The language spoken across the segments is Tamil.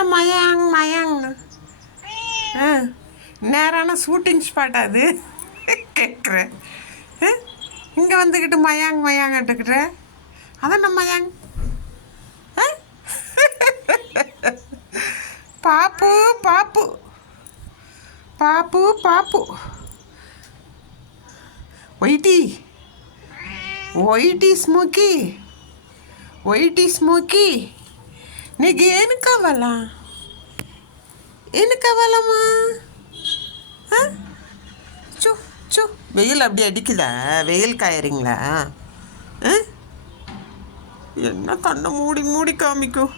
என்ன மயாங் மயாங்? நேரான ஷூட்டிங் ஸ்பாட் அது கேட்குறேன். இங்கே வந்துக்கிட்டு மயாங் மயாங்கட்டுக்கிற அதான் நம்ம மயாங். பாப்பு பாப்பு பாப்பு பாப்பு ஒயிட்டி ஒயிட்டி ஸ்மோக்கி ஒயிட்டி ஸ்மோக்கி నీకు ఏం కావాలా? என்ன காவாலம்மா? சு சு வெயில் அப்படி அடிக்குதா? வெயில் காயறீங்களா? என்ன கண்ணை மூடி மூடி காமிக்கும்.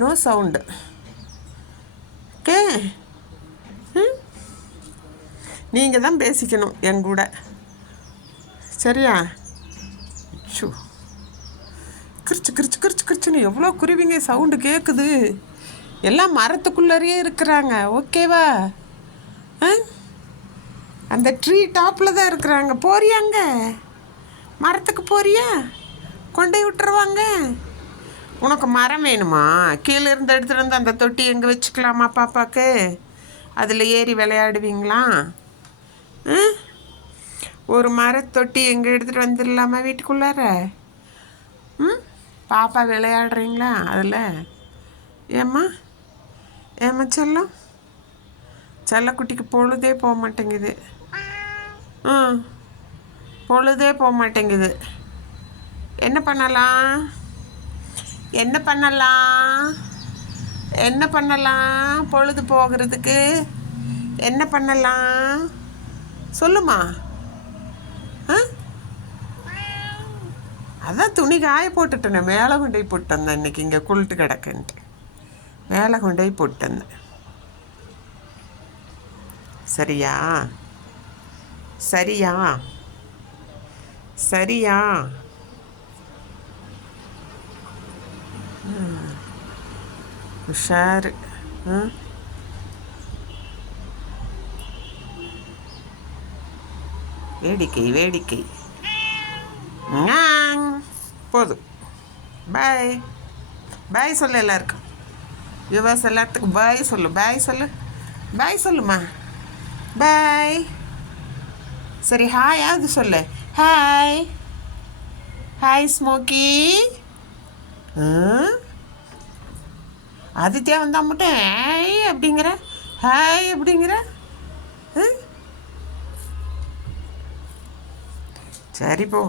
No sound. ஓகே, நீங்கள் தான் பேசிக்கணும் என் கூட, சரியா? ஷூ கிரிச்சு கிரிச்சு கிரிச்சு கிரிச்சுன்னு எவ்வளோ குருவிங்க சவுண்டு கேட்குது. எல்லாம் மரத்துக்குள்ளேயே இருக்கிறாங்க, ஓகேவா? அந்த ட்ரீ டாப்பில் தான் இருக்கிறாங்க. போறியாங்க? மரத்துக்கு போறியா? கொண்டே விட்டுருவாங்க. உனக்கு மரம் வேணுமா? கீழே இருந்து எடுத்துகிட்டு வந்து அந்த தொட்டி எங்கே வச்சுக்கலாமா பாப்பாவுக்கு? அதில் ஏறி விளையாடுவீங்களா? ஒரு மரத்தொட்டி எங்கே எடுத்துகிட்டு வந்துடலாமா வீட்டுக்குள்ளார? பாப்பா விளையாடுறீங்களா அதில்? ஏம்மா ஏம்மா செல்லம்? செல்லக்குட்டிக்கு பொழுதே போக மாட்டேங்குது. பொழுதே போக மாட்டேங்குது. என்ன பண்ணலாம்? என்ன பண்ணலாம்? என்ன பண்ணலாம் பொழுது போகிறதுக்கு? என்ன பண்ணலாம் சொல்லுமா? அதான் துணி காய போட்டுட்டேனே, மேலே கொண்டு போய் போட்டு வந்தேன். இன்னைக்கு இங்கே குளிட்டு கிடக்குன்ட்டு மேலே கொண்டு போய் போட்டு வந்தேன். சரியா? சரியா? சரியா? உஷாரு. வேடிக்கை வேடிக்கை. போதும். பாய் பாய் சொல்லு எல்லாருக்கும். யுவர்ஸ் எல்லாத்துக்கும் பாய் சொல்லு. பாய் சொல்லு. பாய் சொல்லுமா. பாய். சரி, ஹாய் அது சொல்லு. Hi hi smoky. ஆதித்யா வந்தா மட்டும் ஹாய் அப்படிங்கிற, ஹாய் அப்படிங்கிற. சரி போ.